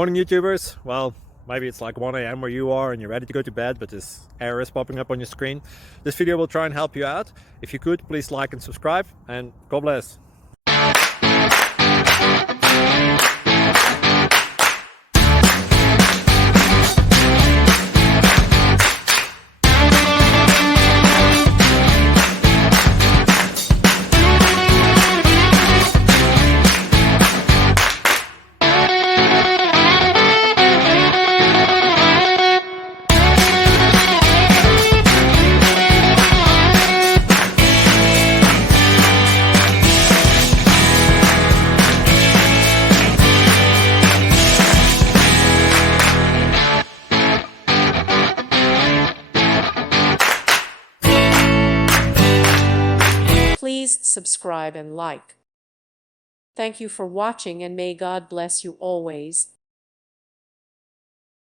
Morning YouTubers. Well, maybe it's like 1 a.m. where you are and you're ready to go to bed, but this error is popping up on your screen. This video will try and help you out. If you could, please like and subscribe, and God bless. Please subscribe and like. Thank you for watching, and may God bless you always.